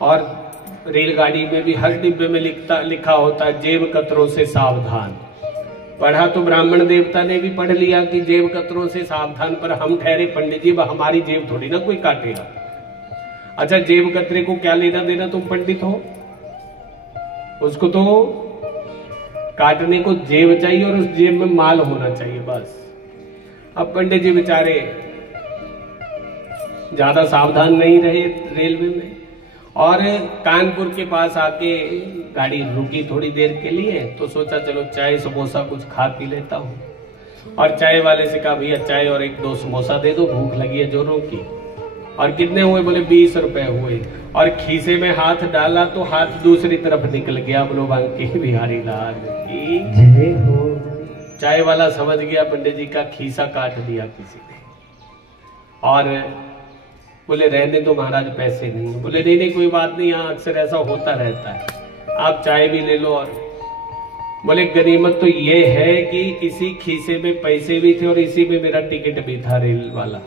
और रेलगाड़ी में भी हर डिब्बे में लिखा होता है जेब कतरों से सावधान। पढ़ा तो ब्राह्मण देवता ने भी पढ़ लिया कि जेब कतरों से सावधान, पर हम ठहरे पंडित जी हमारी जेब थोड़ी ना कोई काटेगा। अच्छा जेब कतरे को क्या लेना देना, तुम पंडित हो, उसको तो काटने को जेब चाहिए और उस जेब में माल होना चाहिए बस। अब पंडित जी बेचारे ज्यादा सावधान नहीं रहे रेलवे में, और कानपुर के पास आके गाड़ी रुकी थोड़ी देर के लिए, तो सोचा चलो चाय समोसा कुछ खा पी लेता हूँ। और चाय वाले से कहा भैया चाय और 1-2 समोसा दे दो, भूख लगी है जोरों की। और कितने हुए, बोले 20 रुपए हुए। और खीसे में हाथ डाला तो हाथ दूसरी तरफ निकल गया। बोलो बांके बिहारी लाल की जय हो। चाय वाला समझ गया पंडित जी का खीसा काट दिया किसी ने, और बोले रहने दो महाराज पैसे नहीं। बोले नहीं नहीं कोई बात नहीं, यहाँ अक्सर ऐसा होता रहता है, आप चाय भी ले लो। और बोले गनीमत तो ये है कि इसी खीसे में पैसे भी थे और इसी में मेरा टिकट भी था रेल वाला।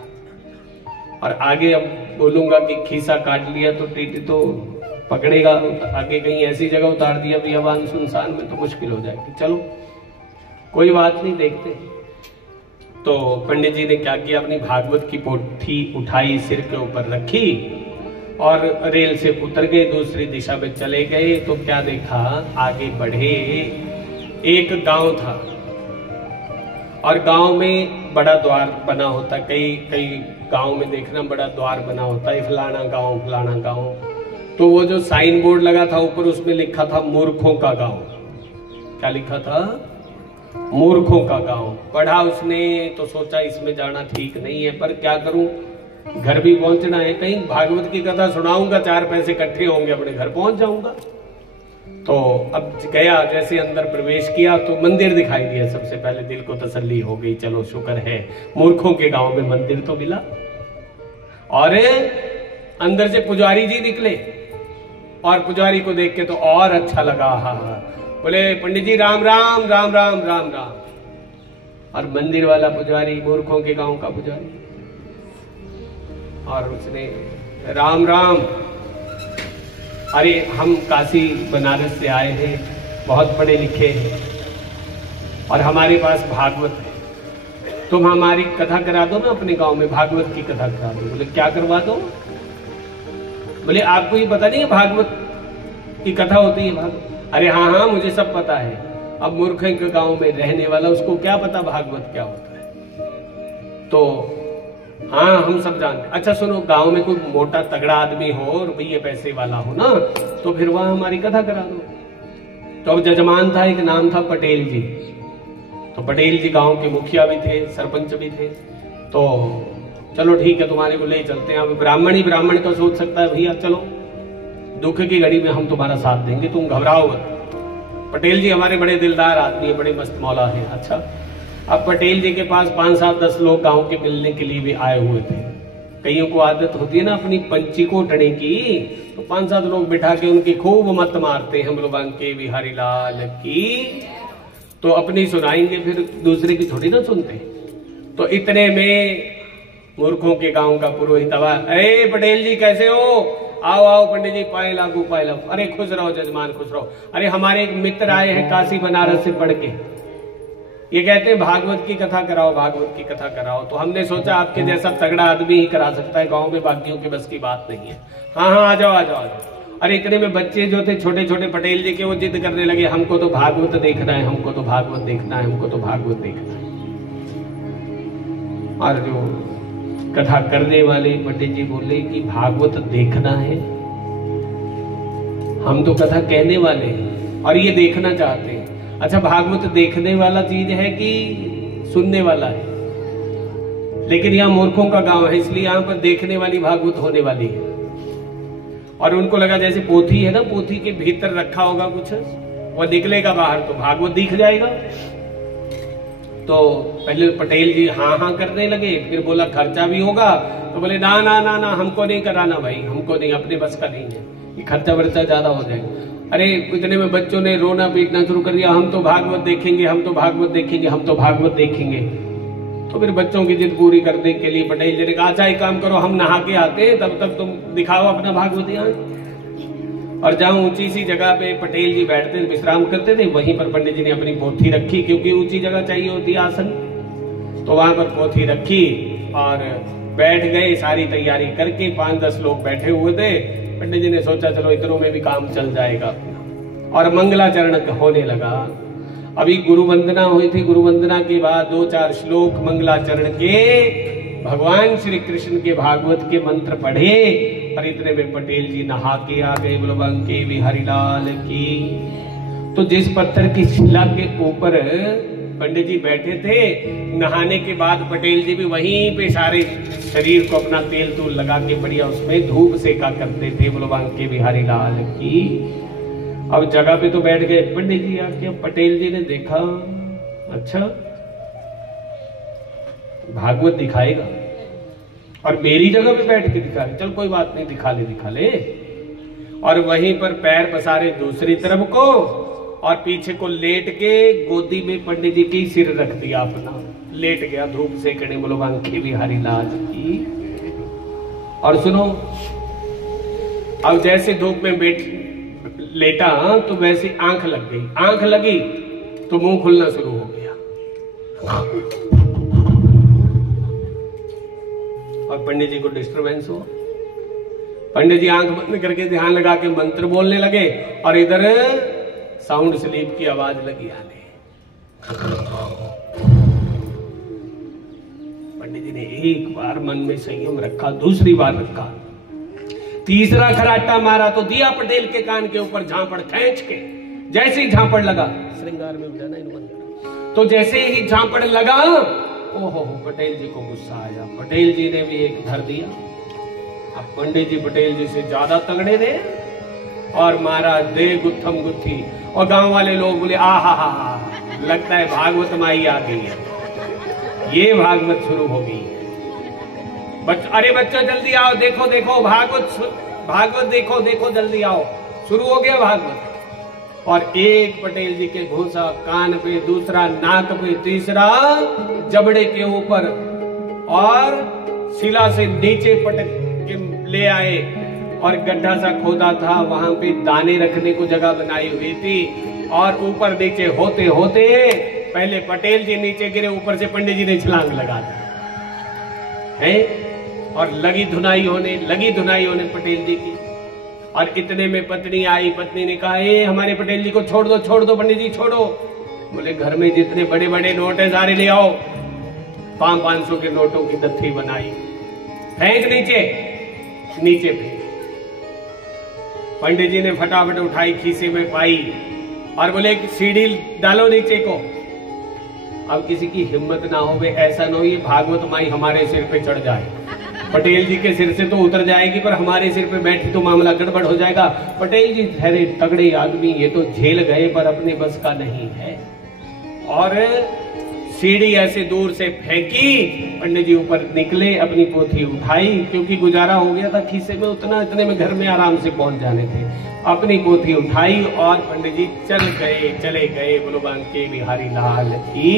और आगे अब बोलूंगा कि खीसा काट लिया तो टीटी तो पकड़ेगा, आगे कहीं ऐसी जगह उतार दिया भी अब सुनसान में तो मुश्किल हो जाएगी। चलो कोई बात नहीं, देखते। तो पंडित जी ने क्या किया, अपनी भागवत की पोथी उठाई, सिर के ऊपर रखी और रेल से उतर गए, दूसरी दिशा में चले गए। तो क्या देखा, आगे बढ़े, एक गांव था और गांव में बड़ा द्वार बना होता। कई गांव में देखना बड़ा द्वार बना होता है, फलाना गांव फलाना गांव। तो वो जो साइन बोर्ड लगा था ऊपर, उसमें लिखा था मूर्खों का गांव। क्या लिखा था, मूर्खों का गांव। पढ़ा उसने तो सोचा इसमें जाना ठीक नहीं है, पर क्या करूं, घर भी पहुंचना है, कहीं भागवत की कथा सुनाऊंगा, 4 पैसे इकट्ठे होंगे, अपने घर पहुंच जाऊंगा। तो अब गया, जैसे अंदर प्रवेश किया तो मंदिर दिखाई दिया। सबसे पहले दिल को तसल्ली हो गई, चलो शुक्र है मूर्खों के गांव में मंदिर तो मिला। और अंदर से पुजारी जी निकले, और पुजारी को देख के तो और अच्छा लगा। हाँ बोले पंडित जी राम राम राम राम राम राम। और मंदिर वाला पुजारी मूर्खों के गांव का पुजारी, और उसने राम राम, अरे हम काशी बनारस से आए हैं, बहुत पढ़े लिखे हैं और हमारे पास भागवत है, तुम हमारी कथा करा दो ना, अपने गांव में भागवत की कथा करा दो। बोले क्या करवा दो, बोले आपको ये पता नहीं है भागवत की कथा होती है भागवत। अरे हाँ हाँ मुझे सब पता है। अब मूर्ख के गांव में रहने वाला, उसको क्या पता भागवत क्या होता है। तो हाँ हम सब जानते। अच्छा सुनो, गांव में कोई मोटा तगड़ा आदमी हो और भैया पैसे वाला हो ना, तो फिर वहां हमारी कथा करा दो। तो अब जजमान था, एक नाम था पटेल जी। तो पटेल जी गांव के मुखिया भी थे, सरपंच भी थे। तो चलो ठीक है तुम्हारे को ले चलते हैं। अब ब्राह्मण ही ब्राह्मण का सोच सकता है, भैया चलो दुख की घड़ी में हम तुम्हारा साथ देंगे, तुम घबराओ मत। पटेल जी हमारे बड़े दिलदार आदमी है, बड़े मस्त मौला है। अच्छा अब पटेल जी के पास 5-7-10 लोग गांव के मिलने के लिए भी आए हुए थे। कईयों को आदत होती है ना अपनी पंची को उठने की, तो 5-7 लोग बिठा के उनकी खूब मत मारते हैं, हम लोग बांके बिहारी लाल की। तो अपनी सुनाएंगे, फिर दूसरे की थोड़ी ना सुनते। तो इतने में मूर्खों के गांव का पुरोहित आवा, अरे पटेल जी कैसे हो, आओ आओ पंडित जी, पाए लागू पाए लागू। अरे खुश रहो जजमान खुश रहो। अरे हमारे एक मित्र आए हैं काशी बनारस से पढ़ के, ये कहते हैं भागवत की कथा कराओ, भागवत की कथा कराओ। तो हमने सोचा आपके जैसा तगड़ा आदमी ही करा सकता है, गांव में बाकियों के बस की बात नहीं है। हाँ हाँ आ जाओ आ जाओ आ जाओ। अरे इतने में बच्चे जो थे छोटे छोटे पटेल जी के, वो जिद करने लगे, हमको तो भागवत देखना है, हमको तो भागवत देखना है, हमको तो भागवत देखना है। और जो कथा करने वाले पंडित जी बोले कि भागवत देखना है, हम तो कथा कहने वाले हैं और ये देखना चाहते हैं। अच्छा भागवत देखने वाला चीज है कि सुनने वाला है? लेकिन यहाँ मूर्खों का गांव है, इसलिए यहाँ पर देखने वाली भागवत होने वाली है। और उनको लगा जैसे पोथी है ना, पोथी के भीतर रखा होगा कुछ, वो निकलेगा बाहर तो भागवत दिख जाएगा। तो पहले पटेल जी हाँ हाँ करने लगे, फिर बोला खर्चा भी होगा। तो बोले ना ना ना ना हमको नहीं कराना भाई, हमको नहीं, अपने बस का नहीं है, ये खर्चा वर्चा ज्यादा हो जाएगा। अरे इतने में बच्चों ने रोना पीटना शुरू कर दिया, हम तो भागवत देखेंगे, हम तो भागवत देखेंगे, हम तो भागवत देखेंगे। तो फिर बच्चों की जिद पूरी करने के लिए पटेल जी ने कहा अच्छा एक काम करो, हम नहा के आते हैं, तब तक तुम दिखाओ अपना भागवत यहाँ। और जहाँ ऊंची सी जगह पे पटेल जी बैठते थे, विश्राम करते थे, वहीं पर पंडित जी ने अपनी पोथी रखी, क्योंकि ऊंची जगह चाहिए होती आसन। तो वहां पर पोथी रखी और बैठ गए, सारी तैयारी करके। 5-10 लोग बैठे हुए थे। पंडित जी ने सोचा चलो इतनों में भी काम चल जाएगा, और मंगलाचरण होने लगा। अभी गुरु वंदना हुई थी। गुरु वंदना के बाद 2-4 श्लोक मंगलाचरण के भगवान श्री कृष्ण के भागवत के मंत्र पढ़े, और इतने में पटेल जी नहा के आ गए। बोलो बंके बिहारी लाल की। तो जिस पत्थर की शिला के ऊपर पंडित जी बैठे थे, नहाने के बाद पटेल जी भी वहीं पे सारे शरीर को अपना तेल तूल लगा के बढ़िया उसमें धूप सेका करते थे। बोलो बंके बिहारी लाल की। अब जगह पे तो बैठ गए पंडित जी आके। पटेल जी ने देखा, अच्छा भागवत दिखाएगा और मेरी जगह पे बैठ के दिखा ले, चल कोई बात नहीं, दिखा ले। और वहीं पर पैर पसारे दूसरी तरफ को, और पीछे को लेट के गोदी में पंडित जी की सिर रख दिया अपना, लेट गया धूप सेकने। बोलो बंके बिहारी लाल की। और सुनो, अब जैसे धूप में लेटा तो वैसे आंख लग गई। आंख लगी तो मुंह खुलना शुरू हो गया, और पंडित जी को डिस्टरबेंस हुआ। पंडित जी आंख बंद करके ध्यान लगा के मंत्र बोलने लगे, और इधर साउंड स्लीप की आवाज लगी आने। पंडित जी ने एक बार मन में संयम रखा, दूसरी बार रखा, तीसरा खराटा मारा तो दिया पटेल के कान के ऊपर झापड़ खींच के। जैसे ही झापड़ लगा, श्रृंगार में जाना इन मंत्र, तो जैसे ही झापड़ लगा, ओहो पटेल जी को गुस्सा आया। पटेल जी ने भी एक धर दिया। अब पंडित जी पटेल जी से ज्यादा तगड़े थे, और मारा दे गुत्थम गुत्थी। और गांव वाले लोग बोले आहा, लगता है भागवत माई आ गई है, ये भागवत शुरू हो गई। अरे बच्चों जल्दी आओ, देखो देखो भागवत देखो जल्दी आओ, शुरू हो गया भागवत। और एक पटेल जी के घूसा कान पे, दूसरा नाक पे, तीसरा जबड़े के ऊपर, और शिला से नीचे पटक के ले आए। और गड्ढा सा खोदा था, वहां पे दाने रखने को जगह बनाई हुई थी, और ऊपर नीचे होते होते पहले पटेल जी नीचे गिरे, ऊपर से पंडित जी ने छलांग लगा दी है। और लगी धुनाई होने पटेल जी की। और इतने में पत्नी आई। पत्नी ने कहा, हमारे पटेल जी को छोड़ दो पंडित जी, छोड़ो। बोले घर में जितने बड़े बड़े नोट है सारे ले आओ। 500 के नोटों की दत्थी बनाई, फेंक नीचे पे। पंडित जी ने फटाफट उठाई, खीसे में पाई, और बोले सीढ़ी डालो नीचे को। अब किसी की हिम्मत ना हो, ऐसा ना हो ये भागवत माई हमारे सिर पे चढ़ जाए। पटेल जी के सिर से तो उतर जाएगी, पर हमारे सिर पे बैठी तो मामला गड़बड़ हो जाएगा। पटेल जी ठहरे तगड़े आदमी, ये तो झेल गए, पर अपने बस का नहीं है। और सीढ़ी ऐसे दूर से फेंकी, पंडित जी ऊपर निकले, अपनी पोथी उठाई, क्योंकि गुजारा हो गया था खीसे में उतना, इतने में घर में आराम से पहुंच जाने थे। अपनी पोथी उठाई और पंडित जी चले गए। बोलो बंके बिहारी लाल की।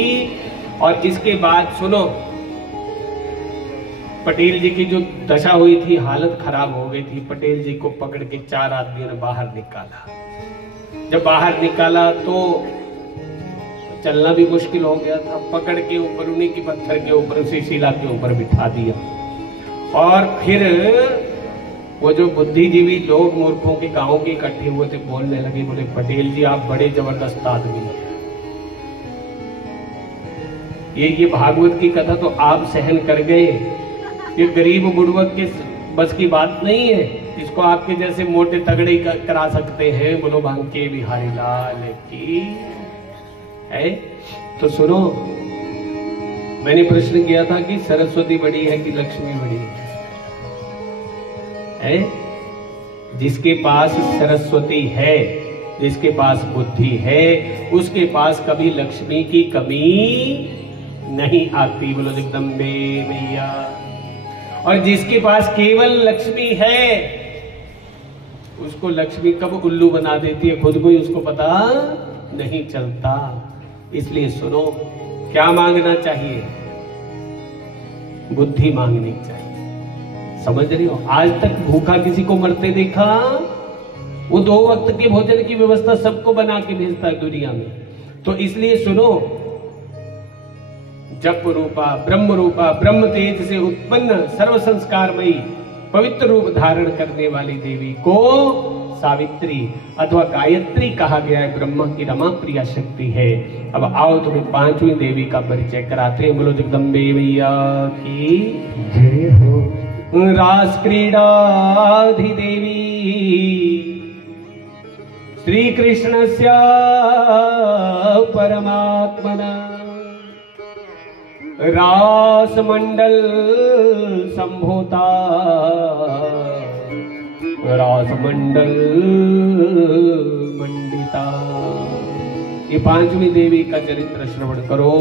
और इसके बाद सुनो, पटेल जी की जो दशा हुई थी, हालत खराब हो गई थी। पटेल जी को पकड़ के 4 आदमियों ने बाहर निकाला। जब बाहर निकाला तो चलना भी मुश्किल हो गया था। पकड़ के ऊपर उन्हीं की पत्थर के ऊपर, उसी शिला के ऊपर बिठा दिया। और फिर वो जो बुद्धिजीवी लोग मूर्खों के गांव के इकट्ठे हुए थे, बोलने लगे, बोले पटेल जी आप बड़े जबरदस्त आदमी हैं, ये भागवत की कथा तो आप सहन कर गए, ये गरीब बुड़वक के बस की बात नहीं है, इसको आपके जैसे मोटे तगड़े करा सकते हैं। बोलो बंके बिहारी लाल की। है तो सुनो, मैंने प्रश्न किया था कि सरस्वती बड़ी है कि लक्ष्मी बड़ी है? जिसके पास सरस्वती है, जिसके पास बुद्धि है, उसके पास कभी लक्ष्मी की कमी नहीं आती। बोलो जगदम्बे मैया। और जिसके पास केवल लक्ष्मी है, उसको लक्ष्मी कब उल्लू बना देती है खुद को ही उसको पता नहीं चलता। इसलिए सुनो, क्या मांगना चाहिए? बुद्धि मांगनी चाहिए। समझ रही हो? आज तक भूखा किसी को मरते देखा? वो 2 वक्त के भोजन की व्यवस्था सबको बना के भेजता है दुनिया में। तो इसलिए सुनो, जप रूपा ब्रह्म तेज से उत्पन्न सर्व संस्कारमयी पवित्र रूप धारण करने वाली देवी को सावित्री अथवा गायत्री कहा गया है। ब्रह्मा की रमा प्रिया शक्ति है। अब आओ तुम्हें 5वीं देवी का परिचय कराते हैं। बोलो जगदम्बे मैया की जय हो। रास क्रीडाधिदेवी श्री कृष्णस्य परमात्मना रास मंडल संभोता रास मंडल मंडिता। ये 5वीं देवी का चरित्र श्रवण करो।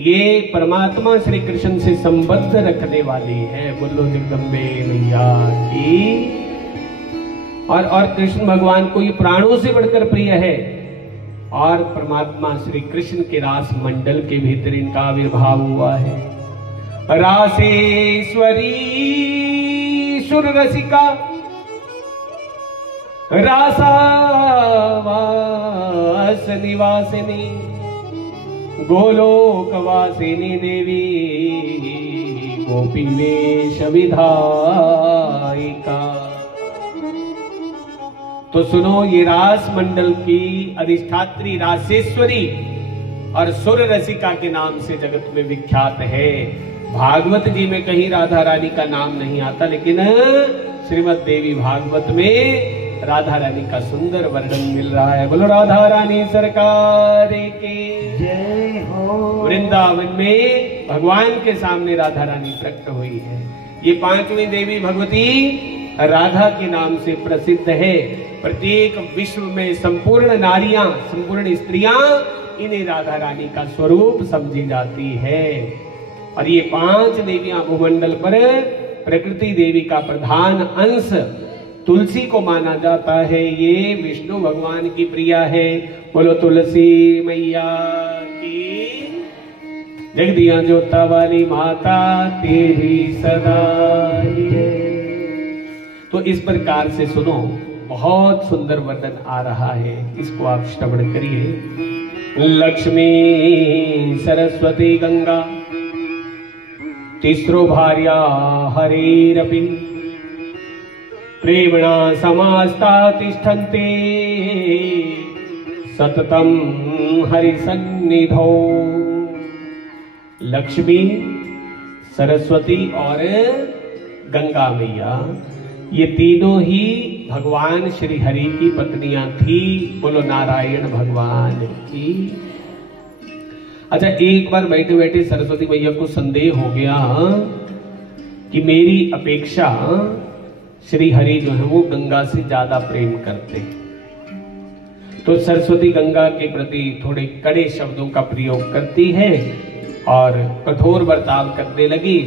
ये परमात्मा श्री कृष्ण से संबद्ध रखने वाली है। बोलो जगदम्बे मैया की। और कृष्ण भगवान को ये प्राणों से बढ़कर प्रिय है। और परमात्मा श्री कृष्ण के रास मंडल के भीतर इनका आविर्भाव हुआ है। रासेश्वरी सुर रसिका रासावास निवासिनी गोलोकवासिनी देवी गोपी वेश विधायिका। तो सुनो, ये रास मंडल की अधिष्ठात्री रासेश्वरी और सुर रसिका के नाम से जगत में विख्यात है। भागवत जी में कहीं राधा रानी का नाम नहीं आता, लेकिन श्रीमद् देवी भागवत में राधा रानी का सुंदर वर्णन मिल रहा है। बोलो राधा रानी सरकार की जय हो। वृंदावन में भगवान के सामने राधा रानी प्रकट हुई है। ये 5वीं देवी भगवती राधा के नाम से प्रसिद्ध है। प्रत्येक विश्व में संपूर्ण नारियां, संपूर्ण स्त्रियां इन्हें राधा रानी का स्वरूप समझी जाती है। और ये 5 देवियां भूमंडल पर प्रकृति देवी का प्रधान अंश तुलसी को माना जाता है। ये विष्णु भगवान की प्रिया है। बोलो तुलसी मैया की। जगदिया जोता वाली माता तेरी सदा है। तो इस प्रकार से सुनो, बहुत सुंदर वर्णन आ रहा है, इसको आप श्रवण करिए। लक्ष्मी सरस्वती गंगा तिस्रो भार्या हरेरपि प्रेमणा समास्ता तिष्ठन्ते सततम हरिसन्निधौ। लक्ष्मी, सरस्वती और गंगा मैया, ये तीनों ही भगवान श्री हरि की पत्नियां थी। बोलो नारायण भगवान की। अच्छा, एक बार बैठे बैठे सरस्वती मैया को संदेह हो गया कि मेरी अपेक्षा श्री हरि जो है वो गंगा से ज्यादा प्रेम करते हैं। तो सरस्वती गंगा के प्रति थोड़े कड़े शब्दों का प्रयोग करती है और कठोर बर्ताव करने लगी।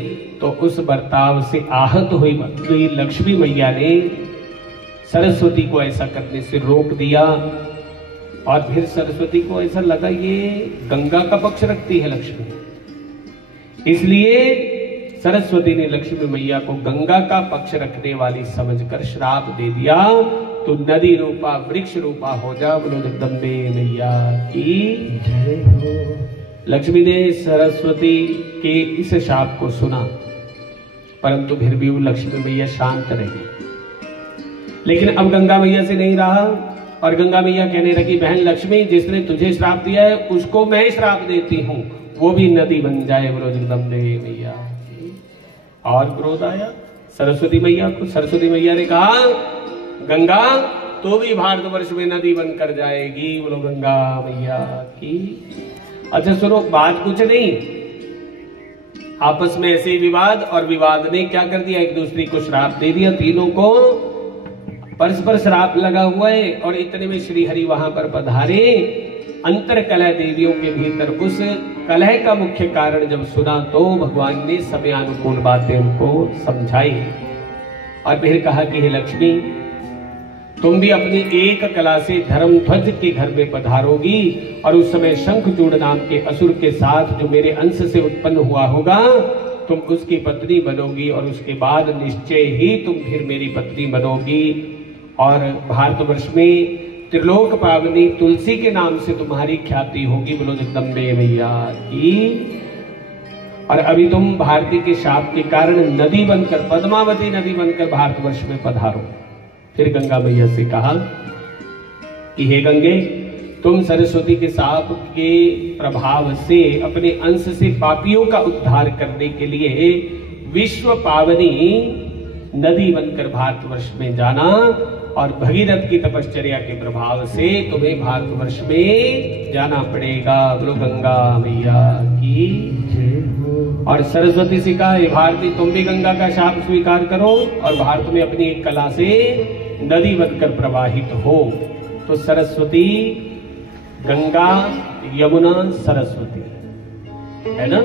तो उस बर्ताव से आहत हुई लक्ष्मी मैया ने सरस्वती को ऐसा करने से रोक दिया। और फिर सरस्वती को ऐसा लगा ये गंगा का पक्ष रखती है लक्ष्मी, इसलिए सरस्वती ने लक्ष्मी मैया को गंगा का पक्ष रखने वाली समझकर श्राप दे दिया। तो नदी रूपा वृक्ष रूपा हो जा। बोलो जगदम्बे मैया की जय हो। लक्ष्मी ने सरस्वती के इस शाप को सुना, परंतु फिर भी वो लक्ष्मी मैया शांत रही। लेकिन अब गंगा मैया से नहीं रहा और गंगा मैया कहने लगी, बहन लक्ष्मी, जिसने तुझे श्राप दिया है उसको मैं श्राप देती हूँ, वो भी नदी बन जाए। बोलो जगदम्बे मैया। और क्रोध आया सरस्वती मैया को। सरस्वती मैया ने कहा, गंगा तो भी भारतवर्ष में नदी बनकर जाएगी। बोलो गंगा मैया की। अच्छा सुनो, बात कुछ नहीं, आपस में ऐसे विवाद, और विवाद ने क्या कर दिया, एक दूसरे को श्राप दे दिया। तीनों को परस्पर श्राप लगा हुआ है। और इतने में श्री हरि वहां पर पधारे। अंतर कलह देवियों के भीतर उस कलह का मुख्य कारण जब सुना तो भगवान ने समयानुकूल बातें उनको समझाई और फिर कहा कि हे लक्ष्मी, तुम भी अपनी एक कला से धर्मध्वज के घर में पधारोगी और उस समय शंखचूड़ नाम के असुर के साथ जो मेरे अंश से उत्पन्न हुआ होगा, तुम उसकी पत्नी बनोगी और उसके बाद निश्चय ही तुम फिर मेरी पत्नी बनोगी। और भारतवर्ष में त्रिलोक पावनी तुलसी के नाम से तुम्हारी ख्याति होगी। बोलो जगदम्बे मैया की। और अभी तुम भारती के शाप के कारण नदी बनकर, पद्मावती नदी बनकर भारतवर्ष में पधारो। फिर गंगा मैया से कहा कि हे गंगे, तुम सरस्वती के शाप के प्रभाव से अपने अंश से पापियों का उद्धार करने के लिए विश्व पावनी नदी बनकर भारतवर्ष में जाना, और भगीरथ की तपश्चर्या के प्रभाव से तुम्हें भारतवर्ष में जाना पड़ेगा। बोलो गंगा मैया की। और सरस्वती से कहा, हे भारती, तुम भी गंगा का शाप स्वीकार करो और भारत में अपनी एक कला से नदी बनकर प्रवाहित हो। तो सरस्वती, गंगा, यमुना, सरस्वती है ना।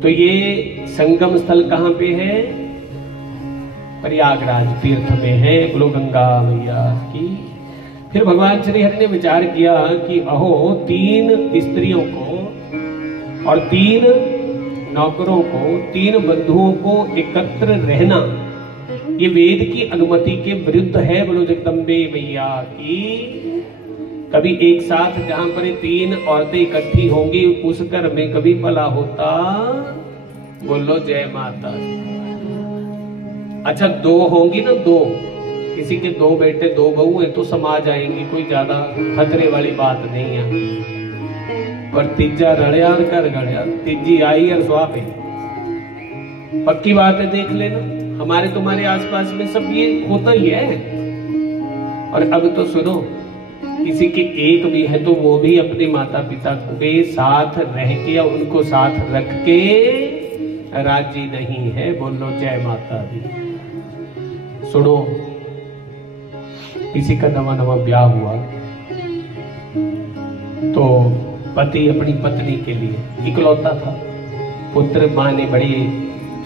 तो ये संगम स्थल कहां पे है? प्रयागराज तीर्थ में है। बोलो गंगा मैया की। फिर भगवान श्री हरि ने विचार किया कि अहो, 3 स्त्रियों को और 3 नौकरों को, 3 बंधुओं को एकत्र रहना ये वेद की अनुमति के विरुद्ध है। बोलो जगदम्बे मैया की। कभी एक साथ जहां पर 3 औरतें इकट्ठी होंगी उस घर में कभी भला होता? बोलो जय माता। अच्छा 2 होंगी ना, 2, किसी के 2 बेटे 2 बहू है तो समा जाएंगी, कोई ज्यादा खतरे वाली बात नहीं है। पर तीजा रड़िया कर गड़िया, तीजी आई और स्वाप है, पक्की बात है। देख लेना, हमारे तुम्हारे आसपास में सब ये होता ही है। और अब तो सुनो, किसी के एक भी है तो वो भी अपने माता पिता के साथ रह के या उनको साथ रख के राजी नहीं है। बोलो जय माता दी। सुनो, किसी का नवा नवा ब्याह हुआ तो पति अपनी पत्नी के लिए इकलौता था पुत्र, मां ने बड़ी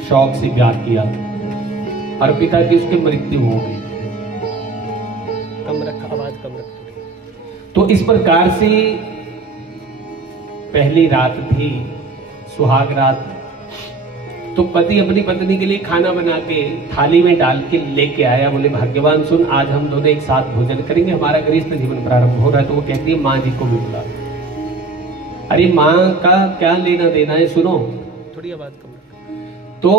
शौक से ब्याह किया और पिता की उसकी मृत्यु हो गई। कम रखा, आवाज कम रख। तो इस प्रकार से पहली रात थी, सुहाग रात। तो पति अपनी पत्नी के लिए खाना बना के थाली में डाल के लेके आया। बोले भाग्यवान सुन, आज हम दोनों एक साथ भोजन करेंगे, हमारा गृहस्थ जीवन प्रारंभ हो रहा है। तो वो कहती है माँ जी को भी बुला। अरे माँ का क्या लेना देना है, सुनो, थोड़ी आवाज कम। तो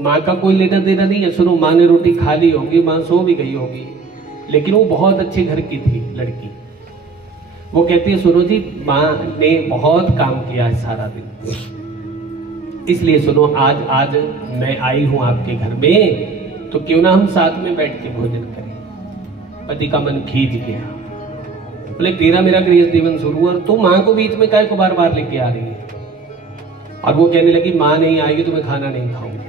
माँ का कोई लेना देना नहीं है। सुनो, माँ ने रोटी खा ली होगी, माँ सो भी गई होगी, लेकिन वो बहुत अच्छे घर की थी लड़की। वो कहती है सुनो जी, माँ ने बहुत काम किया है सारा दिन, इसलिए सुनो आज मैं आई हूं आपके घर में, तो क्यों ना हम साथ में बैठ के भोजन करें। पति का मन खींच गया। बोले तेरा मेरा गृहस्थ जीवन शुरू हुआ, तू माँ को बीच में काहे को बार बार लेके आ रही है। और वो कहने लगी माँ नहीं आएगी तो मैं खाना नहीं खाऊंगी।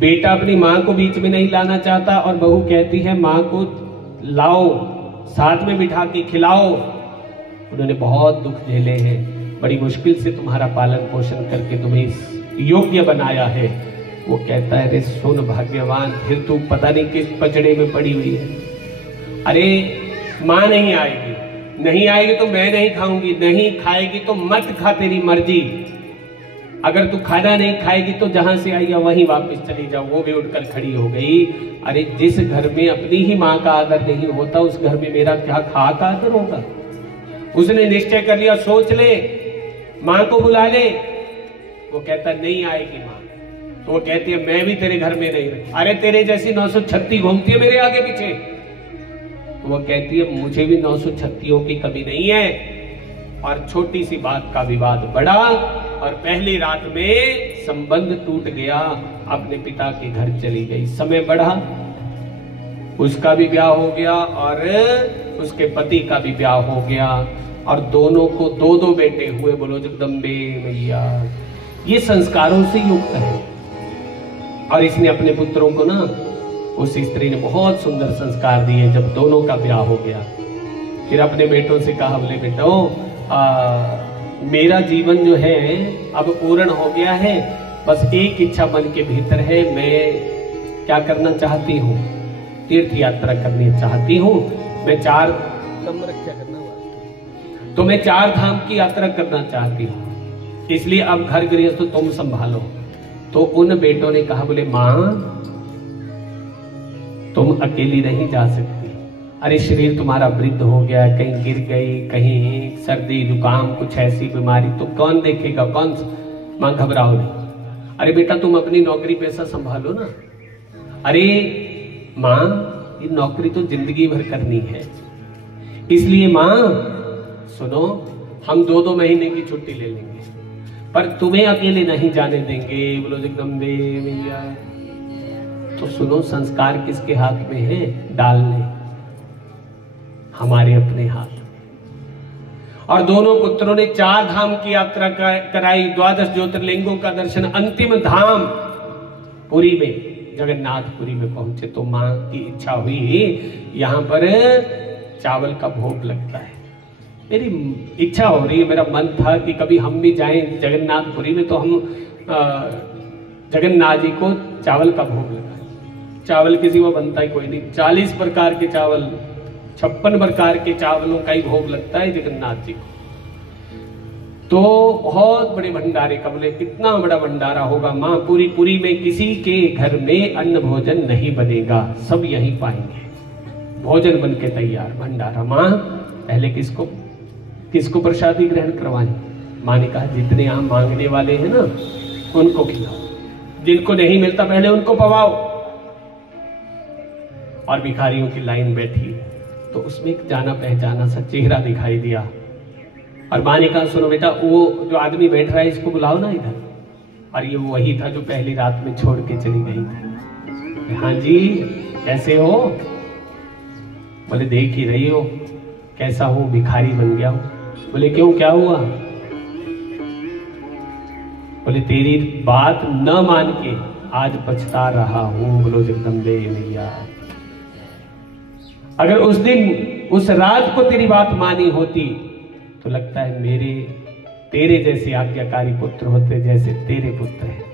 बेटा अपनी माँ को बीच में नहीं लाना चाहता और बहू कहती है माँ को लाओ, साथ में बिठा के खिलाओ। उन्होंने बहुत दुख झेले हैं, बड़ी मुश्किल से तुम्हारा पालन पोषण करके तुम्हें इस योग्य बनाया है। वो कहता है अरे सुन भाग्यवान, फिर तू पता नहीं किस पचड़े में पड़ी हुई है। अरे माँ नहीं आएगी, नहीं आएगी तो मैं नहीं खाऊंगी, नहीं खाएगी तो मत खा, तेरी मर्जी। अगर तू खाना नहीं खाएगी तो जहां से आई है वहीं वापस चली जाओ। वो भी उठकर खड़ी हो गई। अरे जिस घर में अपनी ही माँ का आदर नहीं होता उस घर में मेरा क्या खाक आदर होगा। उसने निश्चय कर लिया, सोच ले, माँ को बुला ले। वो कहता नहीं आएगी माँ। तो वो कहती है मैं भी तेरे घर में नहीं रही। अरे तेरे जैसी 936 घूमती है मेरे आगे पीछे। तो वो कहती है मुझे भी 936 की कमी नहीं है। और छोटी सी बात का विवाद बढ़ा और पहली रात में संबंध टूट गया। अपने पिता के घर चली गई। समय बढ़ा, उसका भी ब्याह हो गया और उसके पति का भी ब्याह हो गया और दोनों को 2-2 बेटे हुए। बोलो जगदम्बे मैया। ये संस्कारों से युक्त है। और इसने अपने पुत्रों को ना, उस स्त्री ने बहुत सुंदर संस्कार दिए। जब दोनों का ब्याह हो गया फिर अपने बेटों से कहा, बोले बेटो मेरा जीवन जो है अब पूर्ण हो गया है, बस एक इच्छा मन के भीतर है। मैं क्या करना चाहती हूँ, तीर्थ यात्रा करनी चाहती हूँ। मैं 4 तो मैं 4 धाम की यात्रा करना चाहती हूँ, इसलिए अब घर गृहस्थ तुम संभालो। तो उन बेटों ने कहा, बोले माँ तुम अकेली नहीं जा सकती। अरे शरीर तुम्हारा वृद्ध हो गया, कहीं गिर गई, कहीं सर्दी जुकाम कुछ ऐसी बीमारी, तो कौन देखेगा, कौन? माँ घबराओ नहीं। अरे बेटा तुम अपनी नौकरी पैसा संभालो ना। अरे माँ ये नौकरी तो जिंदगी भर करनी है, इसलिए माँ सुनो, हम 2-2 महीने की छुट्टी ले लेंगे, पर तुम्हें अकेले नहीं जाने देंगे। बोलो जगदम्बे मैया। तो सुनो, संस्कार किसके हाथ में है? डालने, हमारे अपने हाथ। और दोनों पुत्रों ने 4 धाम की यात्रा कराई, 12 ज्योतिर्लिंगों का दर्शन, अंतिम धाम पुरी में, जगन्नाथपुरी में पहुंचे। तो मां की इच्छा हुई, यहां पर चावल का भोग लगता है, मेरी इच्छा हो रही है, मेरा मन था कि कभी हम भी जाएं जगन्नाथपुरी में, तो हम जगन्नाथ जी को चावल का भोग लगाएं। चावल के सिवा बनता ही कोई नहीं, 40 प्रकार के चावल, 56 प्रकार के चावलों का ही भोग लगता है जगन्नाथ जी को। तो बहुत बड़े भंडारे का, बोले कितना बड़ा भंडारा होगा माँ, पूरी पुरी में किसी के घर में अन्न भोजन नहीं बनेगा, सब यहीं पाएंगे, भोजन बन के तैयार, भंडारा। माँ पहले किसको प्रसादी ग्रहण करवाएं? माँ ने कहा जितने आम मांगने वाले हैं ना उनको खिलाओ, जिनको नहीं मिलता पहले उनको पवाओ। और भिखारियों की लाइन बैठी, तो उसमें एक जाना पहचाना सा चेहरा दिखाई दिया। और माँ ने कहा सुनो बेटा, वो जो आदमी बैठ रहा है इसको बुलाओ ना इधर। और ये वही था जो पहली रात में छोड़ के चली गई थी। हाँ जी कैसे हो? बोले देख ही रही हो कैसा हूं, भिखारी बन गया हूं। बोले क्यों, क्या हुआ? बोले तेरी बात न मान के आज पछता रहा हूं। बोलो जगदम्बे मैया। अगर उस दिन उस रात को तेरी बात मानी होती तो लगता है तेरे जैसे आज्ञाकारी पुत्र होते जैसे तेरे पुत्र हैं।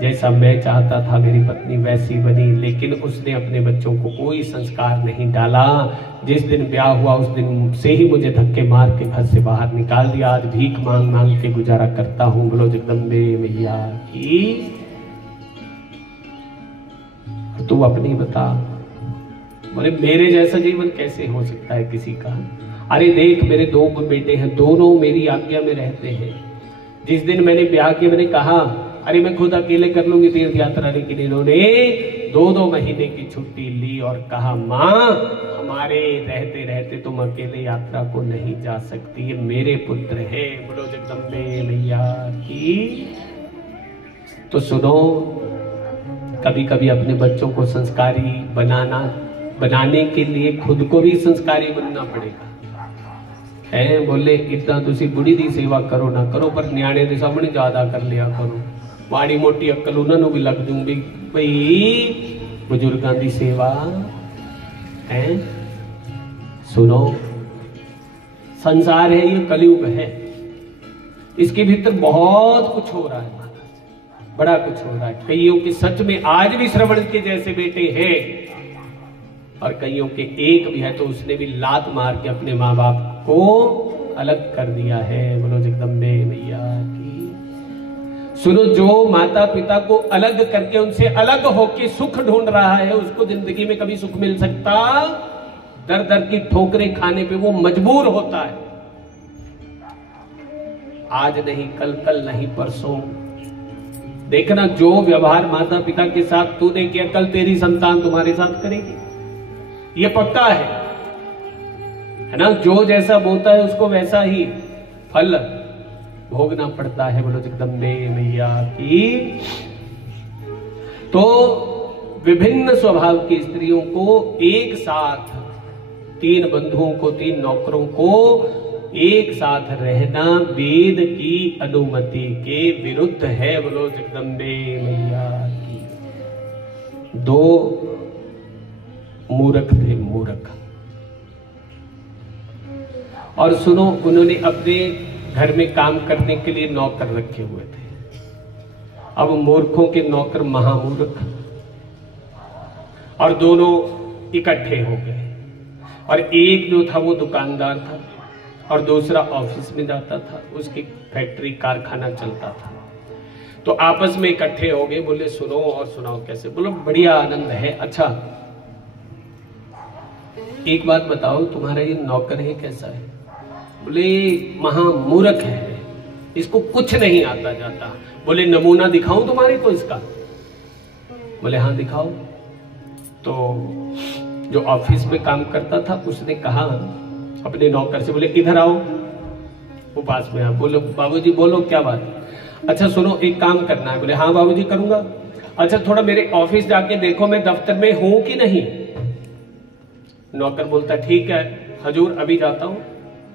जैसा मैं चाहता था मेरी पत्नी वैसी बनी, लेकिन उसने अपने बच्चों को कोई संस्कार नहीं डाला। जिस दिन ब्याह हुआ उस दिन से ही मुझे धक्के मार के घर से बाहर निकाल दिया। आज भीख मांग मांग के गुजारा करता हूं। बोलो जगदम्बे मैया की। तू अपनी बता। बोले मेरे जैसा जीवन कैसे हो सकता है किसी का? अरे देख मेरे 2 बेटे हैं, दोनों मेरी आज्ञा में रहते हैं। जिस दिन मैंने ब्याह किया मैंने कहा अरे मैं खुद अकेले कर लूंगी तीर्थ यात्रा, लेकिन इन्होंने 2-2 महीने की छुट्टी ली और कहा माँ हमारे रहते रहते तुम अकेले यात्रा को नहीं जा सकती, ये मेरे पुत्र है। बोलो जगदम्बे मैया की। तो सुनो, कभी कभी अपने बच्चों को संस्कारी बनाने के लिए खुद को भी संस्कारी बनना पड़ेगा। है बोले इतना तुसी बुढ़ी दी सेवा करो ना करो, पर न्याणे दे सामने ज्यादा कर लिया करो। माड़ी मोटी अक्ल उन्होंने भी लग जूंगी भाई, बुजुर्गां दी सेवा है। सुनो, संसार है ये, कलयुग है, इसके भीतर बहुत कुछ हो रहा है, बड़ा कुछ हो रहा है। कईयों के सच में आज भी श्रवण के जैसे बेटे हैं और कईयों के एक भी है तो उसने भी लात मार के अपने माँ बाप को अलग कर दिया है। बोलो जगदम्बे मैया की। सुनो, जो माता पिता को अलग करके उनसे अलग होके सुख ढूंढ रहा है उसको जिंदगी में कभी सुख मिल सकता? दर दर की ठोकरें खाने पे वो मजबूर होता है। आज नहीं कल, कल नहीं परसों। देखना जो व्यवहार माता पिता के साथ तूने किया कल तेरी संतान तुम्हारे साथ करेगी, ये पक्का है ना। जो जैसा बोता है उसको वैसा ही फल भोगना पड़ता है। बोलो जगदम्बे मैया की। तो विभिन्न स्वभाव की स्त्रियों को एक साथ, 3 बंधुओं को, 3 नौकरों को एक साथ रहना वेद की अनुमति के विरुद्ध है। बोलो जगदम्बे मैया की। 2 मूर्ख थे, मूर्ख। और सुनो, उन्होंने अपने घर में काम करने के लिए नौकर रखे हुए थे। अब मूर्खों के नौकर महामूर्ख, और दोनों इकट्ठे हो गए। और एक जो था वो दुकानदार था और दूसरा ऑफिस में जाता था, उसकी फैक्ट्री कारखाना चलता था। तो आपस में इकट्ठे हो गए, बोले सुनो और सुनाओ कैसे। बोलो बढ़िया आनंद है। अच्छा एक बात बताओ, तुम्हारा ये नौकर है कैसा है? बोले महामूर्ख है, इसको कुछ नहीं आता जाता। बोले नमूना दिखाऊं तुम्हारे को इसका? बोले हाँ दिखाओ। तो जो ऑफिस में काम करता था उसने कहा अपने नौकर से, बोले इधर आओ। वो पास में आ, बोलो बाबूजी बोलो क्या बात है? अच्छा सुनो एक काम करना है। बोले हाँ बाबूजी करूंगा। अच्छा थोड़ा मेरे ऑफिस जाके देखो मैं दफ्तर में हूं कि नहीं। नौकर बोलता ठीक है हजूर अभी जाता हूं,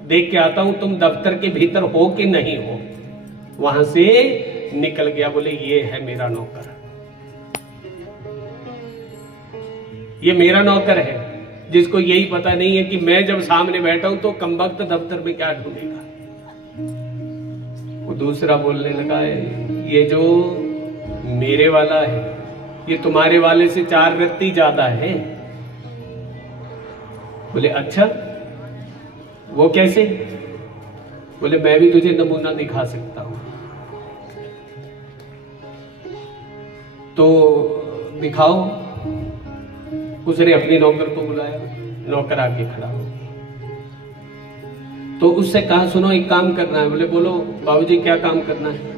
देख के आता हूं तुम दफ्तर के भीतर हो कि नहीं हो। वहां से निकल गया। बोले ये है मेरा नौकर, ये मेरा नौकर है जिसको यही पता नहीं है कि मैं जब सामने बैठा हूं तो कमबख्त दफ्तर में क्या ढूंढेगा। वो दूसरा बोलने लगा है ये जो मेरे वाला है ये तुम्हारे वाले से 4 रत्ती ज्यादा है। बोले अच्छा वो कैसे? बोले मैं भी तुझे नमूना दिखा सकता हूं। तो दिखाओ। उसने अपने नौकर को बुलाया, नौकर आके खड़ा हो। तो उससे कहा सुनो एक काम करना है। बोले बोलो बाबूजी क्या काम करना है?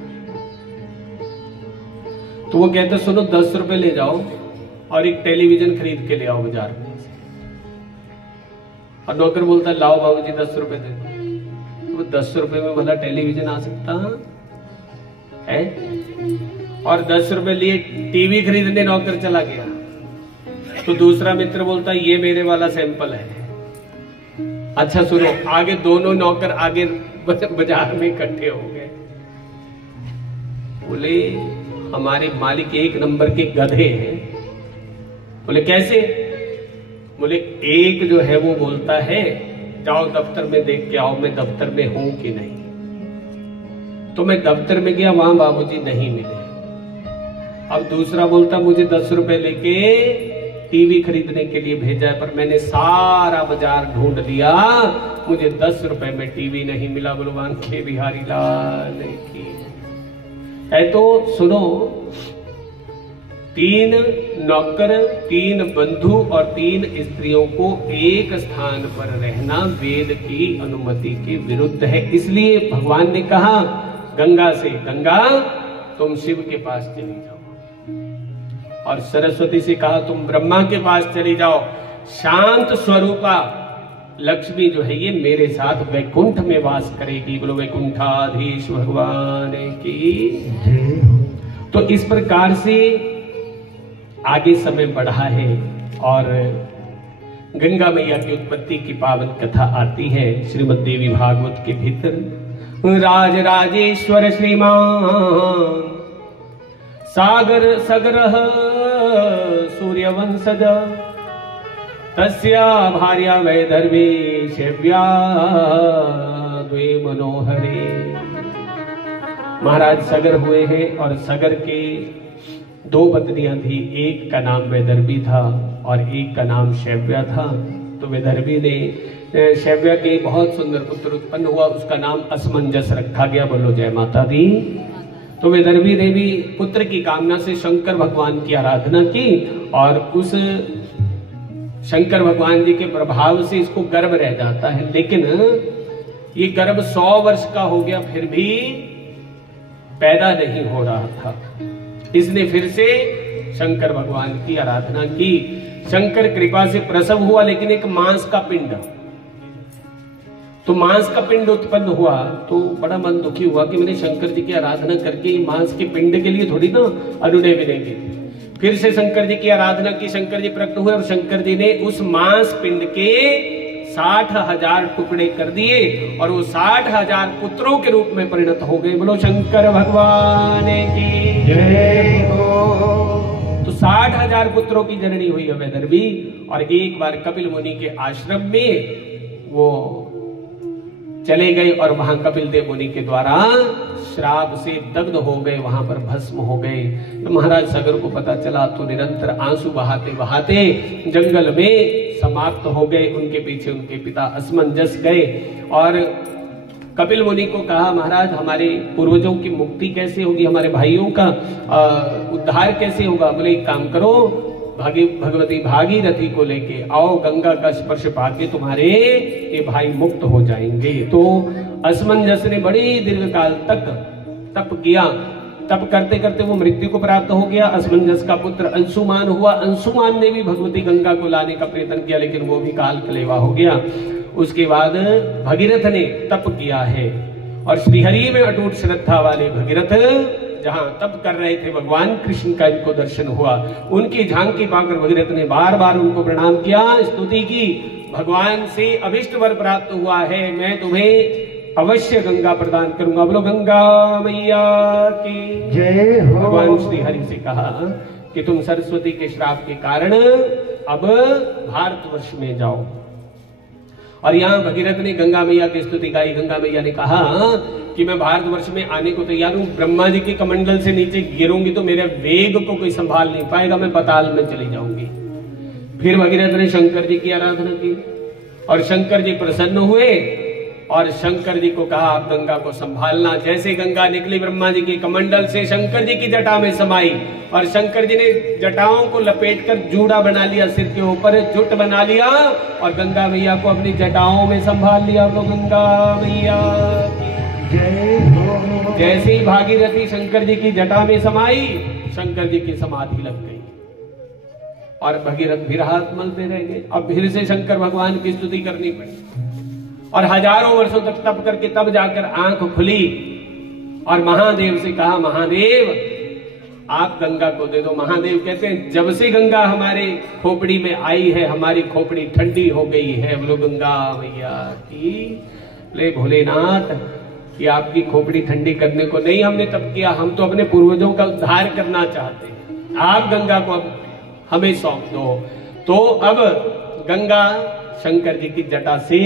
तो वो कहता सुनो 10 रुपए ले जाओ और एक टेलीविजन खरीद के ले आओ बाजार में। और नौकर बोलता लाओ बाबूजी 10 रुपए दे दो। वो 10 रुपए में भला टेलीविजन आ सकता है? और 10 रुपए लिए टीवी खरीदने नौकर चला गया। तो दूसरा मित्र बोलता ये मेरे वाला सैंपल है। अच्छा सुनो आगे दोनों नौकर आगे बाजार में इकट्ठे हो गए। बोले हमारे मालिक 1 नंबर के गधे हैं। बोले कैसे? बोले एक जो है वो बोलता है जाओ दफ्तर में देख के आओ मैं दफ्तर में हूं कि नहीं। तो मैं दफ्तर में गया वहां बाबूजी नहीं मिले। अब दूसरा बोलता मुझे 10 रुपए लेके टीवी खरीदने के लिए भेजा है पर मैंने सारा बाजार ढूंढ लिया, मुझे 10 रुपए में टीवी नहीं मिला। बलवान के बिहारी लाल की है। तो सुनो 3 नौकर 3 बंधु और 3 स्त्रियों को एक स्थान पर रहना वेद की अनुमति के विरुद्ध है। इसलिए भगवान ने कहा गंगा से गंगा तुम शिव के पास चली जाओ, और सरस्वती से कहा तुम ब्रह्मा के पास चली जाओ। शांत स्वरूपा लक्ष्मी जो है ये मेरे साथ वैकुंठ में वास करेगी। बोलो वैकुंठाधीश भगवान की। तो इस प्रकार से आगे समय बढ़ा है और गंगा मैया की उत्पत्ति की पावन कथा आती है श्रीमद् देवी भागवत के भीतर। राज राजेश्वर श्रीमान सागर सगरः सूर्यवंशज तस्या भार्या वैदर्भी शैव्या द्वे मनोहरे। महाराज सगर हुए हैं और सगर के 2 पत्नियां थी, एक का नाम वैदर्भी था और एक का नाम शैव्या था। तो वैदर्भी ने शैव्या के बहुत सुंदर पुत्र उत्पन्न हुआ, उसका नाम असमंजस रखा गया। बोलो जय माता दी। तो वैदर्भी ने भी पुत्र की कामना से शंकर भगवान की आराधना की और उस शंकर भगवान जी के प्रभाव से इसको गर्भ रह जाता है। लेकिन ये गर्भ 100 वर्ष का हो गया फिर भी पैदा नहीं हो रहा था। इसने फिर से शंकर भगवान की आराधना की। शंकर कृपा से प्रसव हुआ लेकिन एक मांस का पिंड, तो मांस का पिंड उत्पन्न हुआ। तो बड़ा मन दुखी हुआ कि मैंने शंकर जी की आराधना करके मांस के पिंड के लिए थोड़ी ना अनुनय मिलेंगे। फिर से शंकर जी की आराधना की, शंकर जी प्रकट हुए और शंकर जी ने उस मांस पिंड के 60,000 टुकड़े कर दिए और वो 60,000 पुत्रों के रूप में परिणत हो गए। बोलो शंकर भगवान की जय हो। तो 60,000 पुत्रों की जननी हुई है वैदर्भी। और एक बार कपिल मुनि के आश्रम में वो चले गए और वहां कपिल देव मुनि के द्वारा श्राप से दग्ध हो गए, वहां पर भस्म हो गए। तो महाराज सगर को पता चला तो निरंतर आंसू बहाते बहाते जंगल में समाप्त हो गए। उनके पीछे उनके पिता असमंजस गए और कपिल मुनि को कहा, महाराज हमारे पूर्वजों की मुक्ति कैसे होगी, हमारे भाइयों का उद्धार कैसे होगा। बोले एक काम करो, भगवती भागीरथी को लेके आओ, गंगा का स्पर्श पाके तुम्हारे ये भाई मुक्त हो जाएंगे। तो असमंजस ने बड़े दीर्घ काल तक तप किया। तप करते करते वो मृत्यु को प्राप्त हो गया। असमंजस का पुत्र अंशुमान हुआ। अंशुमान ने भी भगवती गंगा को लाने का प्रयत्न किया, लेकिन वो भी काल कलेवा हो गया। उसके बाद भगीरथ ने तप किया है, और श्रीहरि में अटूट श्रद्धा वाले भगीरथ जहां तप कर रहे थे, भगवान कृष्ण का इनको दर्शन हुआ। उनकी झांकी पाकर भगीरथ ने बार बार उनको प्रणाम किया, स्तुति की। भगवान से अभिष्ट वर प्राप्त हुआ है, मैं तुम्हें अवश्य गंगा प्रदान करूंगा। बोलो गंगा मैया की जय हो। भगवान श्री हरि से कहा कि तुम सरस्वती के श्राप के कारण अब भारतवर्ष में जाओ। और यहाँ भगीरथ ने गंगा मैया की स्तुति गाई। गंगा मैया ने कहा कि मैं भारतवर्ष में आने को तैयार हूँ, ब्रह्मा जी के कमंडल से नीचे गिरूंगी तो मेरे वेग को कोई संभाल नहीं पाएगा, मैं पाताल में चली जाऊंगी। फिर भगीरथ ने शंकर जी की आराधना की, और शंकर जी प्रसन्न हुए, और शंकर जी को कहा आप गंगा को संभालना। जैसे गंगा निकली ब्रह्मा जी के कमंडल से, शंकर जी की जटा में समाई, और शंकर जी ने जटाओं को लपेटकर जूड़ा बना लिया, सिर के ऊपर जुट बना लिया, और गंगा मैया को अपनी जटाओं में संभाल लिया। तो गंगा मैया जय हो। जैसे ही भागीरथी शंकर जी की जटा में समाई, शंकर जी की समाधि लग गई, और भगीरथ फिर हाथ मलते रह गए। अब फिर से शंकर भगवान की स्तुति करनी पड़ी, और हजारों वर्षों तक तप करके तब जाकर आंख खुली, और महादेव से कहा महादेव आप गंगा को दे दो। महादेव कहते हैं जब से गंगा हमारे खोपड़ी में आई है, हमारी खोपड़ी ठंडी हो गई है। बोलो गंगा मैया की। ले भोलेनाथ, कि आपकी खोपड़ी ठंडी करने को नहीं हमने तप किया, हम तो अपने पूर्वजों का उद्धार करना चाहते हैं। आप गंगा को अब हमें सौंप दो। तो अब गंगा शंकर जी की जटा से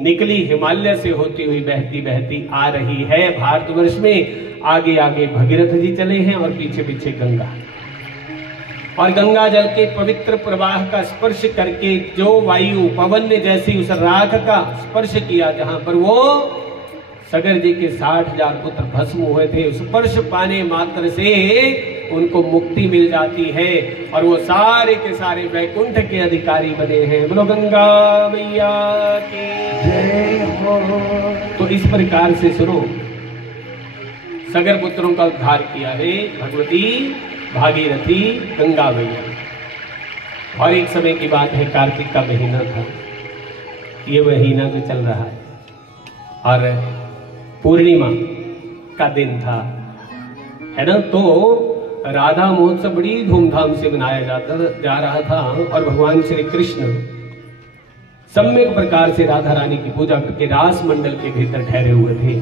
निकली, हिमालय से होती हुई बहती बहती आ रही है भारतवर्ष में। आगे आगे भगीरथ जी चले हैं, और पीछे पीछे गंगा। और गंगा जल के पवित्र प्रवाह का स्पर्श करके जो वायु पवन ने जैसी उस राख का स्पर्श किया, जहां पर वो सगर जी के 60,000 पुत्र भस्म हुए थे, उस स्पर्श पाने मात्र से उनको मुक्ति मिल जाती है, और वो सारे के सारे वैकुंठ के अधिकारी बने हैं। बोलो गंगा मैया की जय हो। तो इस प्रकार से सुनो, सगर पुत्रों का उद्धार किया है भगवती भागीरथी गंगा मैया। और एक समय की बात है, कार्तिक का महीना था, ये महीना जो चल रहा है, और पूर्णिमा का दिन था, है ना। तो राधा महोत्सव बड़ी धूमधाम से मनाया जा रहा था, और भगवान श्री कृष्ण सम्यक प्रकार से राधा रानी की पूजा करके रास मंडल के भीतर ठहरे हुए थे।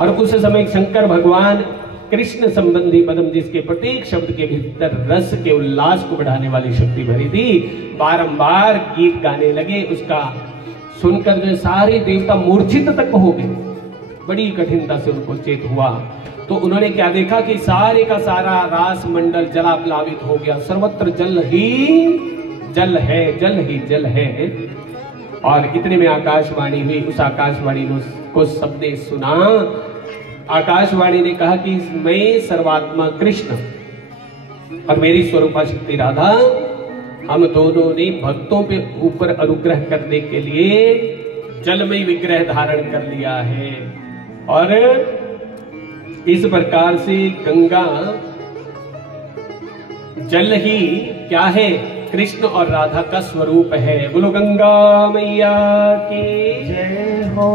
और उस समय शंकर भगवान कृष्ण संबंधी पदम, जिसके प्रत्येक शब्द के भीतर रस के उल्लास को बढ़ाने वाली शक्ति भरी थी, बारंबार गीत गाने लगे। उसका सुनकर जो सारे देवता मूर्छित तक हो गए, बड़ी कठिनता से उनको चेत हुआ। तो उन्होंने क्या देखा कि सारे का सारा रास मंडल जलाप्लावित हो गया, सर्वत्र जल ही जल है, जल ही जल है। और इतने में आकाशवाणी हुई। उस आकाशवाणी को सबने सुना। आकाशवाणी ने कहा कि मैं सर्वात्मा कृष्ण और मेरी स्वरूपा शक्ति राधा, हम दोनों ने भक्तों पे ऊपर अनुग्रह करने के लिए जलमय विग्रह धारण कर लिया है। और इस प्रकार से गंगा जल ही क्या है, कृष्ण और राधा का स्वरूप है। बोलो गंगा मैया की जय हो।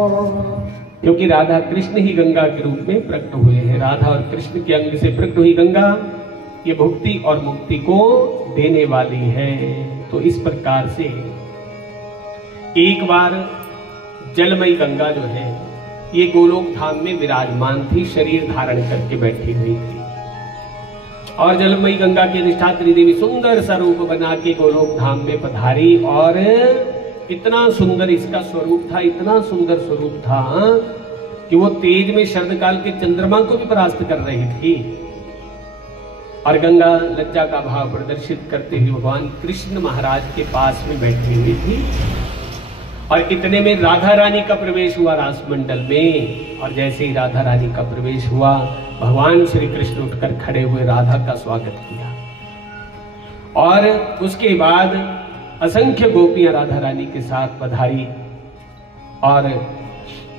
क्योंकि राधा कृष्ण ही गंगा के रूप में प्रकट हुए हैं। राधा और कृष्ण के अंग से प्रकट हुई गंगा ये भुक्ति और मुक्ति को देने वाली है। तो इस प्रकार से एक बार जलमयी गंगा जो है ये गोलोक धाम में विराजमान थी, शरीर धारण करके बैठी हुई थी। और जलमयी गंगा की अधिष्ठात्री देवी सुंदर सा रूप बना के गोलोक धाम में पधारी। और इतना सुंदर इसका स्वरूप था, इतना सुंदर स्वरूप था कि वो तेज में शरदकाल के चंद्रमा को भी परास्त कर रही थी। और गंगा लज्जा का भाव प्रदर्शित करते हुए भगवान कृष्ण महाराज के पास में बैठी हुई थी। और इतने में राधा रानी का प्रवेश हुआ रासमंडल में। और जैसे ही राधा रानी का प्रवेश हुआ, भगवान श्री कृष्ण उठकर खड़े हुए राधा का स्वागत किया। और उसके बाद असंख्य गोपियां राधा रानी के साथ पधारी और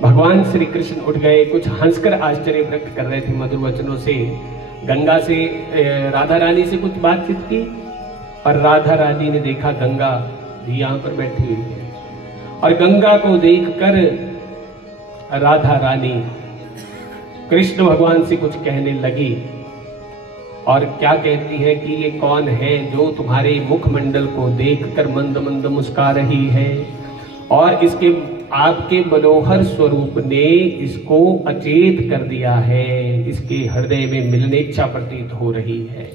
भगवान श्री कृष्ण उठ गए। कुछ हंसकर आश्चर्य व्यक्त कर रहे थे मधुर वचनों से। गंगा से राधा रानी से कुछ बातचीत की और राधा रानी ने देखा गंगा भी यहाँ पर बैठी हुई है। और गंगा को देखकर राधा रानी कृष्ण भगवान से कुछ कहने लगी। और क्या कहती है कि ये कौन है जो तुम्हारे मुखमंडल को देखकर मंद मंद मुस्का रही है, और इसके आपके मनोहर स्वरूप ने इसको अचेत कर दिया है, इसके हृदय में मिलने इच्छा प्रतीत हो रही है।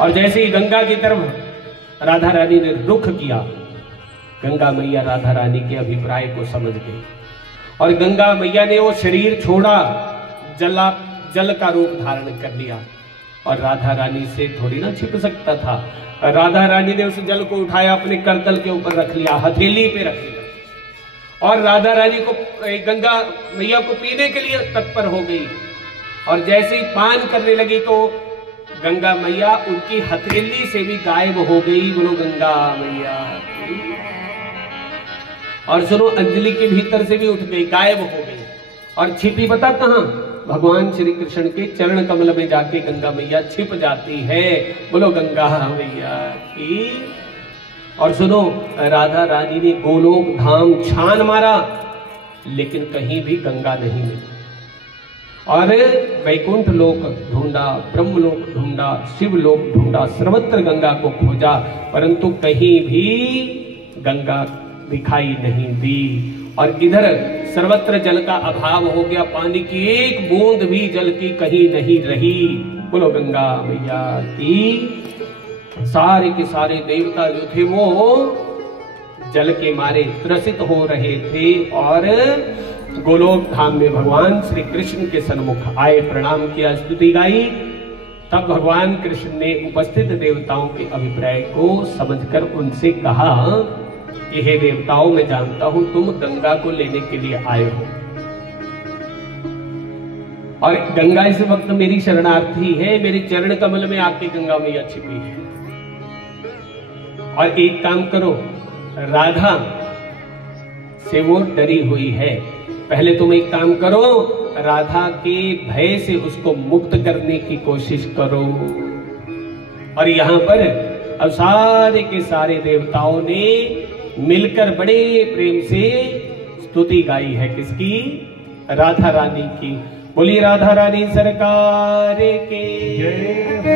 और जैसे ही गंगा की तरफ राधा रानी ने रुख किया, गंगा मैया राधा रानी के अभिप्राय को समझ गई और गंगा मैया ने वो शरीर छोड़ा, जल का रूप धारण कर लिया। और राधा रानी से थोड़ी ना छिप सकता था। राधा रानी ने उस जल को उठाया, अपने करतल के ऊपर रख लिया, हथेली पे रख लिया और राधा रानी को गंगा मैया को पीने के लिए तत्पर हो गई। और जैसे ही पान करने लगी तो गंगा मैया उनकी हथेली से भी गायब हो गई। बोलो गंगा मैया। और सुनो, अंजलि के भीतर से भी उठ गई, गायब हो गई। और छिपी पता कहां? भगवान श्री कृष्ण के चरण कमल में जाके गंगा मैया छिप जाती है। बोलो गंगा मैया की। और सुनो, राधा रानी ने गोलोक धाम छान मारा, लेकिन कहीं भी गंगा नहीं मिली। और वैकुंठ लोक ढूंढा, ब्रह्म लोक ढूंढा, शिव लोक ढूंढा, सर्वत्र गंगा को खोजा, परंतु कहीं भी गंगा दिखाई नहीं दी। और इधर सर्वत्र जल का अभाव हो गया, पानी की एक बूंद भी जल की कहीं नहीं रही। बोलो गंगा मैया की। सारे के सारे देवता जो थे वो जल के मारे त्रसित हो रहे थे और गोलोक धाम में भगवान श्री कृष्ण के सन्मुख आए, प्रणाम किया, स्तुति गाई। तब भगवान कृष्ण ने उपस्थित देवताओं के अभिप्राय को समझकर उनसे कहा कि हे देवताओं, मैं जानता हूं तुम गंगा को लेने के लिए आए हो और गंगा इस वक्त मेरी शरणार्थी है, मेरे चरण कमल में आके गंगा मैया छिपी है। और एक काम करो, राधा से वो डरी हुई है, पहले तुम एक काम करो, राधा के भय से उसको मुक्त करने की कोशिश करो। और यहां पर अब सारे के सारे देवताओं ने मिलकर बड़े प्रेम से स्तुति गाई है। किसकी? राधा रानी की। बोली राधा रानी सरकार के जय हो।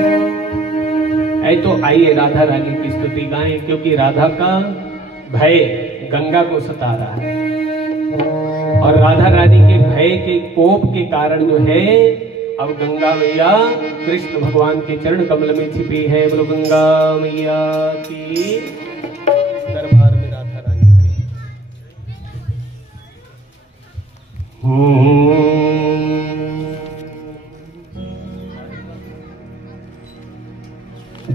ऐ तो आइए राधा रानी की स्तुति गाएं, क्योंकि राधा का भय गंगा को सता रहा है और राधा रानी के भय के कोप के कारण जो है अब गंगा मैया कृष्ण भगवान के चरण कमल में छिपी है। बोलो गंगा मैया की। दरबार में राधा रानी की।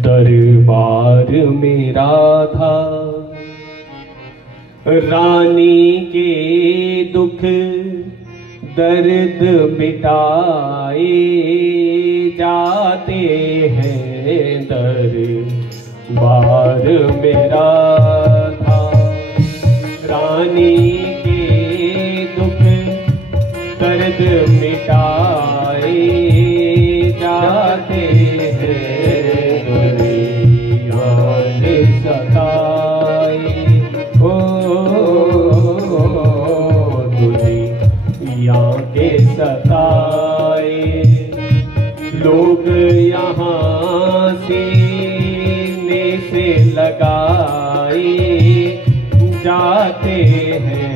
दरबार में राधा रानी के दुख दर्द मिटाए जाते हैं। दरबार में राधा रानी के दुख दर्द मिटाए जाते हैं। सताए ओ दुनिया के सताए लोग यहाँ सीने से लगाए जाते हैं।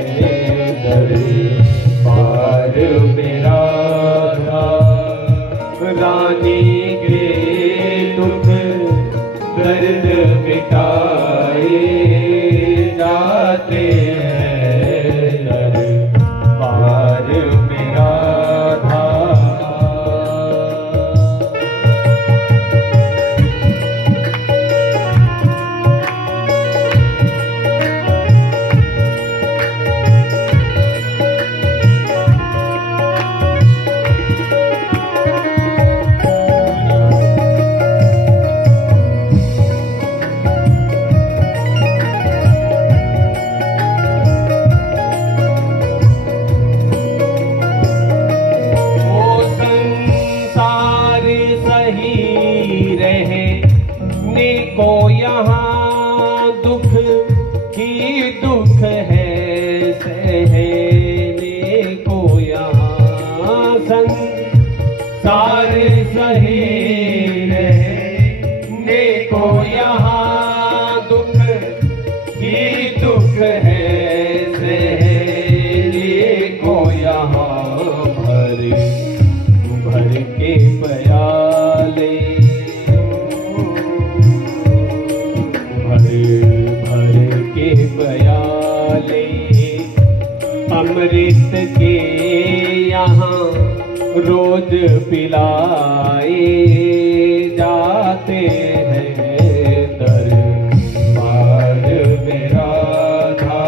दरबार में राधा रानी के दुख दर्द मिटाए जाते हैं। दरबार में राधा को यहाँ दुख ही दुख है, सहने को यहाँ संसार सही रहने को यहाँ दुख ही दुख है, सहने को यहाँ भर भर के प्याले, भर भर के प्याले अमृत के यहाँ रोज पिलाए जाते हैं, दरबार में राधा।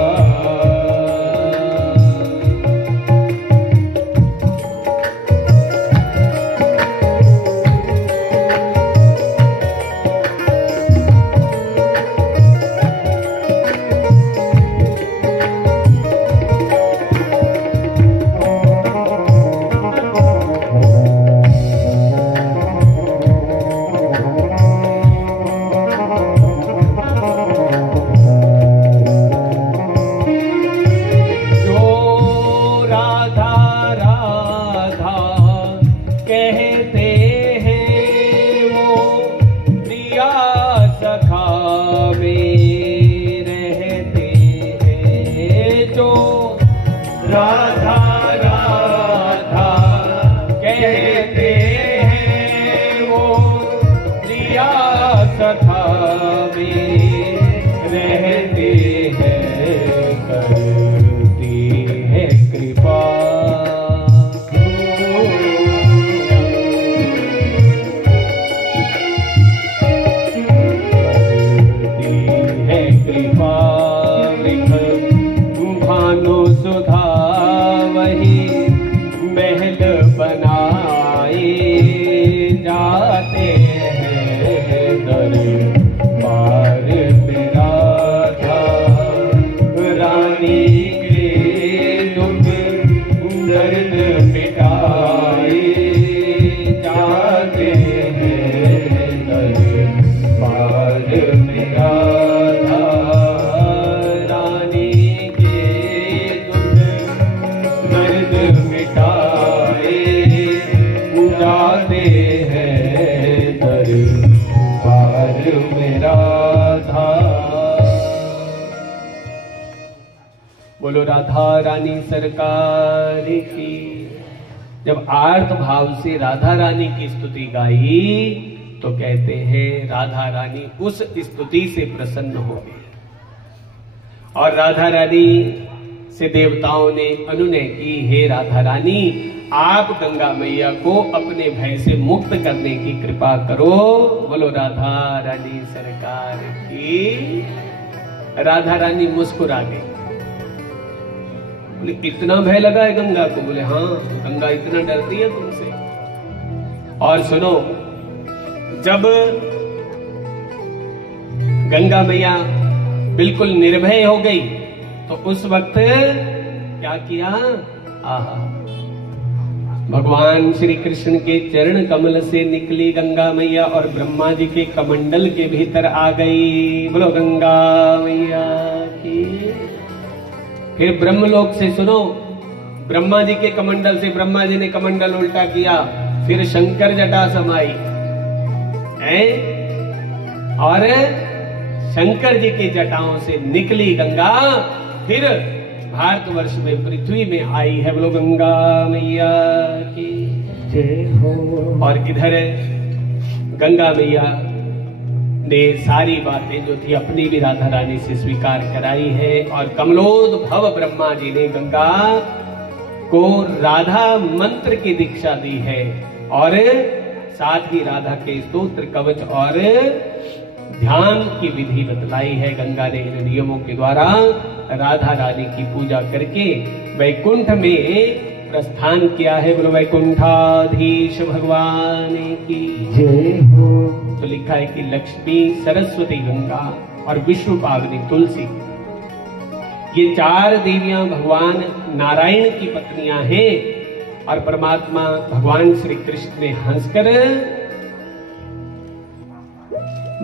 बोलो राधा रानी सरकार की। जब आर्त भाव से राधा रानी की स्तुति गाई तो कहते हैं राधा रानी उस स्तुति से प्रसन्न हो गई और राधा रानी से देवताओं ने अनुनय की, हे राधा रानी आप गंगा मैया को अपने भय से मुक्त करने की कृपा करो। बोलो राधा रानी सरकार की। राधा रानी मुस्कुरा गई, बोले इतना भय लगा है गंगा को? बोले हाँ, गंगा इतना डरती है तुमसे। और सुनो, जब गंगा मैया बिल्कुल निर्भय हो गई तो उस वक्त क्या किया? आहा, भगवान श्री कृष्ण के चरण कमल से निकली गंगा मैया और ब्रह्मा जी के कमंडल के भीतर आ गई। बोलो गंगा मैया की। फिर ब्रह्मलोक से सुनो, ब्रह्मा जी के कमंडल से ब्रह्मा जी ने कमंडल उल्टा किया, फिर शंकर जटा समाई है और शंकर जी की जटाओं से निकली गंगा, फिर भारतवर्ष में पृथ्वी में आई है। बोलो गंगा मैया की जय हो। और इधर गंगा मैया ने सारी बातें जो थी अपनी भी राधा रानी से स्वीकार कराई है और कमलोद्भव ब्रह्मा जी ने गंगा को राधा मंत्र की दीक्षा दी है और साथ ही राधा के स्तोत्र कवच और ध्यान की विधि बतलाई है। गंगा ने इन नियमों के द्वारा राधा रानी की पूजा करके वैकुंठ में प्रस्थान किया है। बोलो वैकुंठाधीश भगवान की जय हो। तो लिखा है कि लक्ष्मी, सरस्वती, गंगा और विष्णु पावनी तुलसी, ये चार देवियां भगवान नारायण की पत्नियां हैं और परमात्मा भगवान श्री कृष्ण ने हंसकर